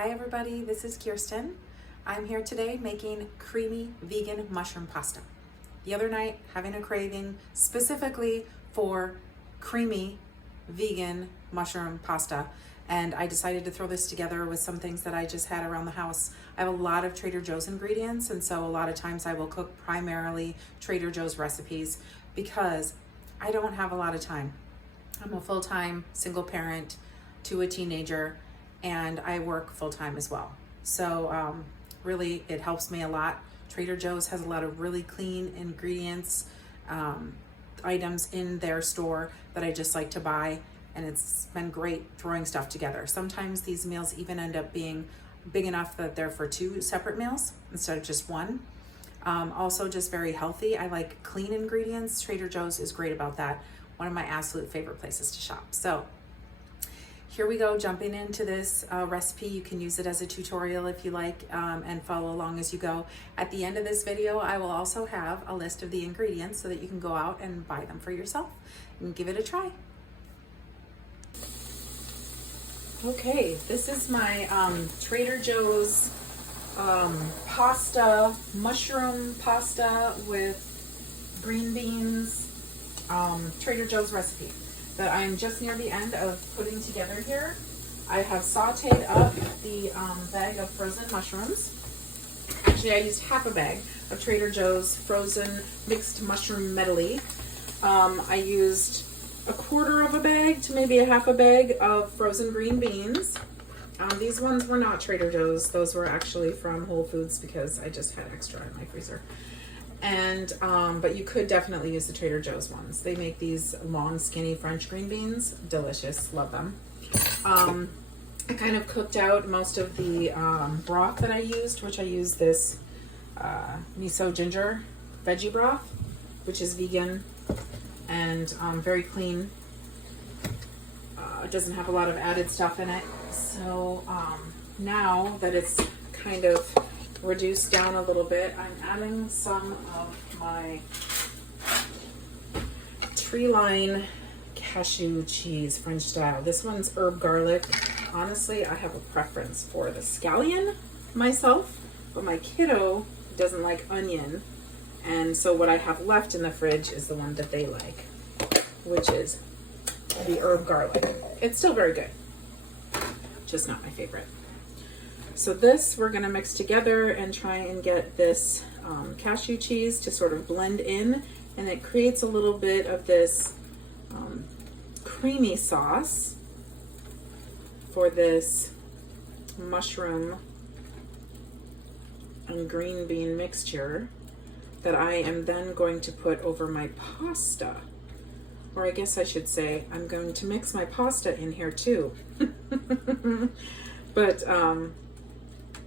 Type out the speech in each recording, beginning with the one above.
Hi everybody, this is Kirsten. I'm here today making creamy vegan mushroom pasta. The other night, having a craving specifically for creamy vegan mushroom pasta, and I decided to throw this together with some things that I just had around the house. I have a lot of Trader Joe's ingredients, and so a lot of times I will cook primarily Trader Joe's recipes because I don't have a lot of time. I'm a full-time single parent to a teenager, and I work full-time as well. So really it helps me a lot. Trader Joe's has a lot of really clean ingredients, items in their store that I just like to buy, and it's been great throwing stuff together. Sometimes these meals even end up being big enough that they're for two separate meals instead of just one. Also just very healthy. I like clean ingredients. Trader Joe's is great about that. One of my absolute favorite places to shop. So here we go, jumping into this recipe. You can use it as a tutorial if you like, and follow along as you go. At the end of this video, I will also have a list of the ingredients so that you can go out and buy them for yourself and give it a try. Okay, this is my Trader Joe's pasta, mushroom pasta with green beans, Trader Joe's recipe that I'm just near the end of putting together here. I have sauteed up the bag of frozen mushrooms. Actually, I used half a bag of Trader Joe's frozen mixed mushroom medley. I used a quarter of a bag to maybe a half a bag of frozen green beans. These ones were not Trader Joe's. Those were actually from Whole Foods because I just had extra in my freezer. And but you could definitely use the Trader Joe's ones. They make these long skinny French green beans, delicious, love them. I kind of cooked out most of the broth that I used, which I used this miso ginger veggie broth, which is vegan and very clean. It doesn't have a lot of added stuff in it. So now that it's kind of reduced down a little bit, I'm adding some of my Treeline cashew cheese, French style. This one's herb garlic. Honestly, I have a preference for the scallion myself, but my kiddo doesn't like onion, and so what I have left in the fridge is the one that they like, which is the herb garlic. It's still very good, just not my favorite. So this we're gonna mix together and try and get this cashew cheese to sort of blend in, and it creates a little bit of this creamy sauce for this mushroom and green bean mixture that I am then going to put over my pasta. Or I guess I should say I'm going to mix my pasta in here too. But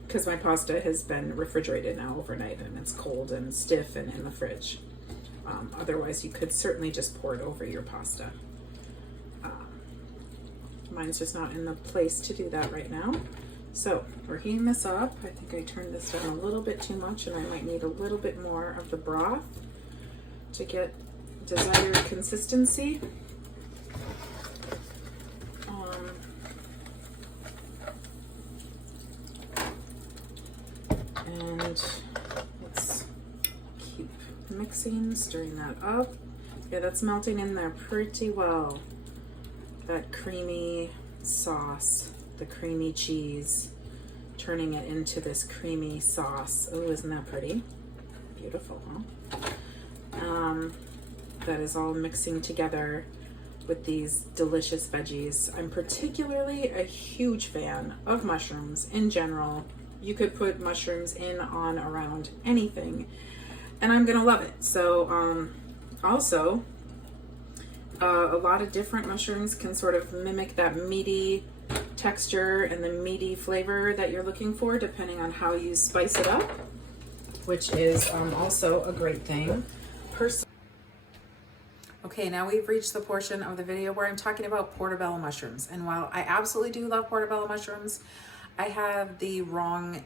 because my pasta has been refrigerated now overnight and it's cold and stiff and in the fridge. Otherwise, you could certainly just pour it over your pasta. Mine's just not in the place to do that right now. So we're heating this up. I think I turned this down a little bit too much, and I might need a little bit more of the broth to get desired consistency. And let's keep mixing, stirring that up. Yeah, that's melting in there pretty well. That creamy sauce, the creamy cheese, turning it into this creamy sauce. Oh, isn't that pretty? Beautiful, huh? That is all mixing together with these delicious veggies. I'm particularly a huge fan of mushrooms in general. You could put mushrooms in, on, around anything, and I'm gonna love it. So also a lot of different mushrooms can sort of mimic that meaty texture and the meaty flavor that you're looking for, depending on how you spice it up, which is also a great thing. Okay, now we've reached the portion of the video where I'm talking about portobello mushrooms. And while I absolutely do love portobello mushrooms, I have the wrong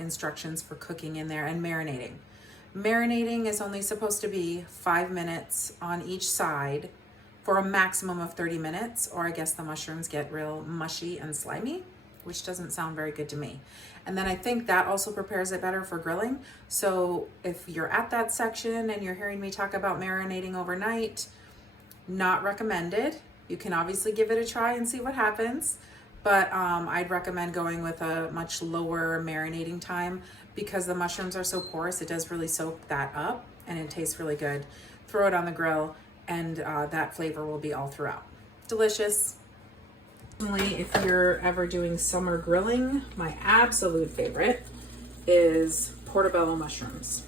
instructions for cooking in there and marinating. Marinating is only supposed to be 5 minutes on each side for a maximum of 30 minutes, or I guess the mushrooms get real mushy and slimy. which doesn't sound very good to me. And then I think that also prepares it better for grilling. So if you're at that section and you're hearing me talk about marinating overnight, not recommended. You can obviously give it a try and see what happens, but I'd recommend going with a much lower marinating time because the mushrooms are so porous. It does really soak that up and it tastes really good. Throw it on the grill and that flavor will be all throughout. Delicious. If you're ever doing summer grilling, my absolute favorite is portobello mushrooms.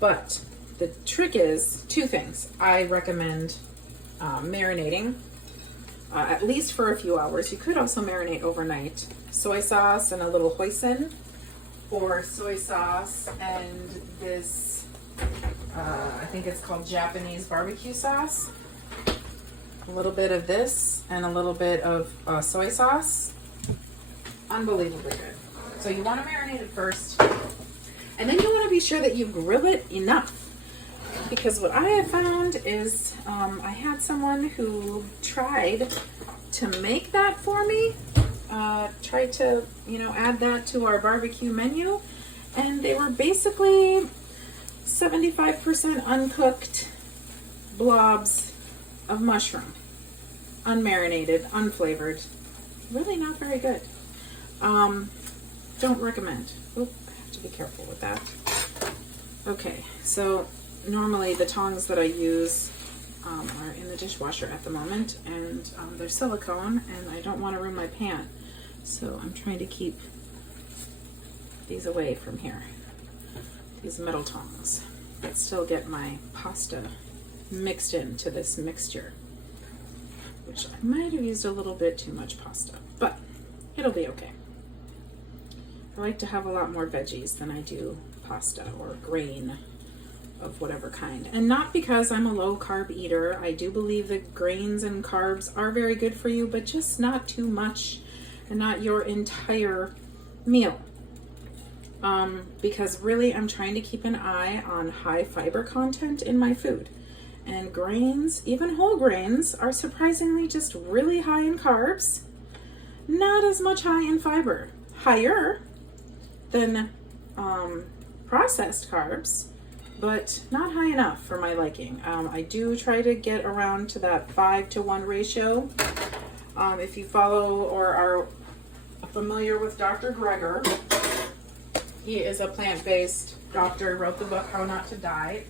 But the trick is two things. I recommend marinating at least for a few hours. You could also marinate overnight. Soy sauce and a little hoisin, or soy sauce and this, I think it's called Japanese barbecue sauce. A little bit of this and a little bit of soy sauce. Unbelievably good. So you want to marinate it first, and then you want to be sure that you grill it enough. Because what I have found is I had someone who tried to make that for me, tried to, add that to our barbecue menu, and they were basically 75% uncooked blobs of mushroom, unmarinated, unflavored. Really not very good. Don't recommend. Oop, I have to be careful with that. Okay, so normally the tongs that I use are in the dishwasher at the moment, and they're silicone, and I don't want to ruin my pan. So I'm trying to keep these away from here, these metal tongs, but still get my pasta mixed into this mixture, which I might have used a little bit too much pasta, but it'll be okay. I like to have a lot more veggies than I do pasta or grain of whatever kind. And not because I'm a low carb eater. I do believe that grains and carbs are very good for you, but just not too much and not your entire meal. Because really I'm trying to keep an eye on high fiber content in my food. And grains, even whole grains, are surprisingly just really high in carbs, not as much high in fiber. Higher than processed carbs, but not high enough for my liking. I do try to get around to that 5-to-1 ratio. If you follow or are familiar with Dr. Greger, he is a plant-based doctor. He wrote the book How Not to Diet,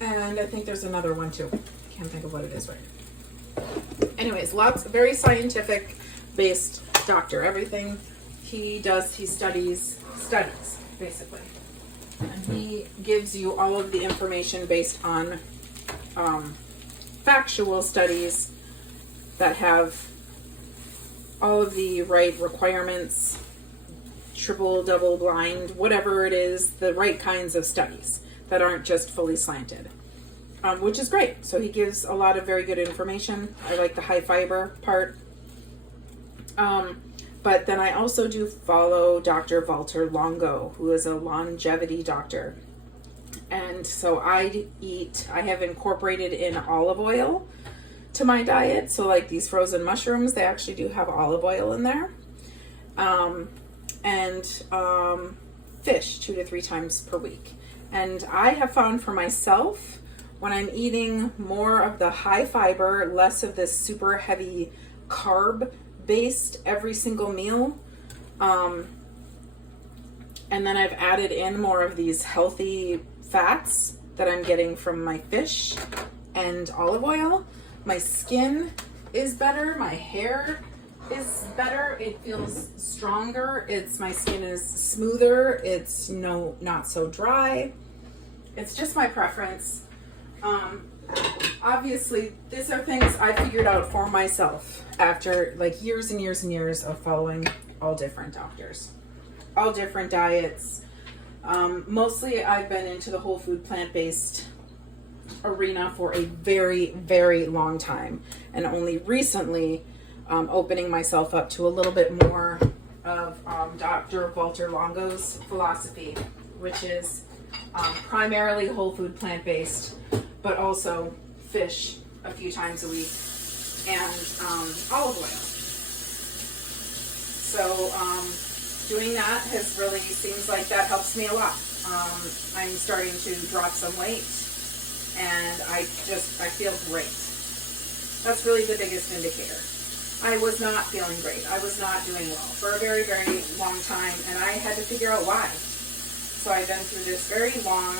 and I think there's another one too. Can't think of what it is right now. Anyways, very scientific based doctor. Everything he does, he studies basically, and he gives you all of the information based on factual studies that have all of the right requirements, triple, double blind, whatever it is, the right kinds of studies that aren't just fully slanted, which is great. So he gives a lot of very good information. I like the high fiber part. But then I also do follow Dr. Walter Longo, who is a longevity doctor. And so I have incorporated in olive oil to my diet. So like these frozen mushrooms, they actually do have olive oil in there. And fish 2 to 3 times per week. And I have found for myself, when I'm eating more of the high fiber, less of this super heavy carb based every single meal, and then I've added in more of these healthy fats that I'm getting from my fish and olive oil, my skin is better, my hair is better, it feels stronger, my skin is smoother, it's not so dry. It's just my preference. Obviously, these are things I figured out for myself after like years and years and years of following all different doctors, all different diets. Mostly I've been into the whole food plant-based arena for a very, very long time, and only recently opening myself up to a little bit more of Dr. Walter Longo's philosophy, which is primarily whole food plant-based, but also fish a few times a week and olive oil. So doing that seems like that helps me a lot. I'm starting to drop some weight, and I feel great. That's really the biggest indicator. I was not feeling great. I was not doing well for a very, very long time, and I had to figure out why. So I've been through this very long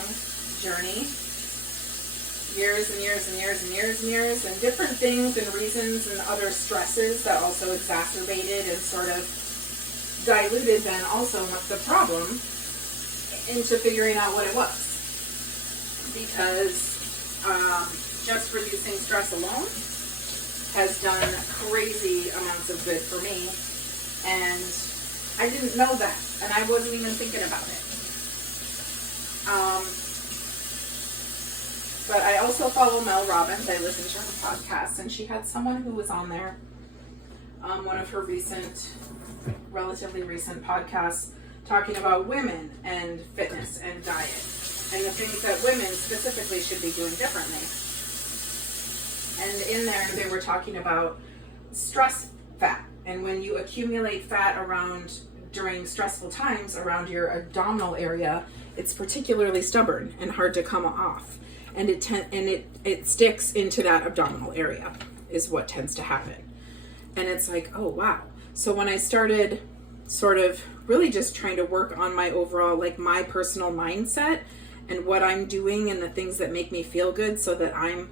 journey, years and years and years and years and years, and different things and reasons and other stresses that also exacerbated and sort of diluted then also the problem into figuring out what it was. Because just reducing stress alone has done crazy amounts of good for me, and I didn't know that, and I wasn't even thinking about it. But I also follow Mel Robbins. I listen to her podcast, and she had someone who was on there, one of her relatively recent podcasts, talking about women and fitness and diet, and the things that women specifically should be doing differently. And in there, they were talking about stress fat. And when you accumulate fat during stressful times around your abdominal area, it's particularly stubborn and hard to come off. And it sticks into that abdominal area is what tends to happen. And it's like, oh, wow. So when I started sort of really just trying to work on my overall, like my personal mindset and what I'm doing and the things that make me feel good so that I'm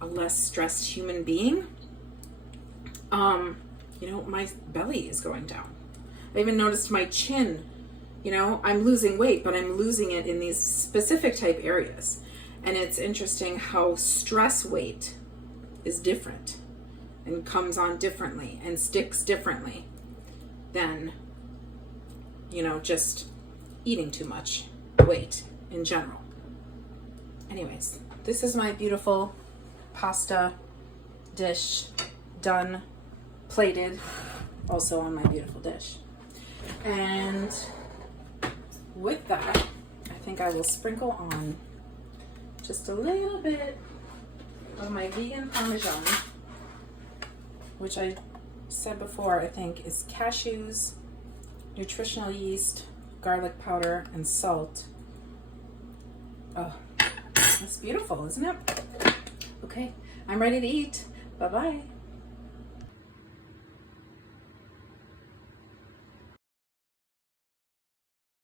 a less stressed human being, my belly is going down. I even noticed my chin, I'm losing weight, but I'm losing it in these specific type areas. And it's interesting how stress weight is different and comes on differently and sticks differently than, just eating too much weight in general. Anyways, this is my beautiful pasta dish, done, plated, also on my beautiful dish. And with that, I think I will sprinkle on just a little bit of my vegan Parmesan, which I said before, I think is cashews, nutritional yeast, garlic powder, and salt. Oh, that's beautiful, isn't it? Okay, I'm ready to eat. Bye-bye.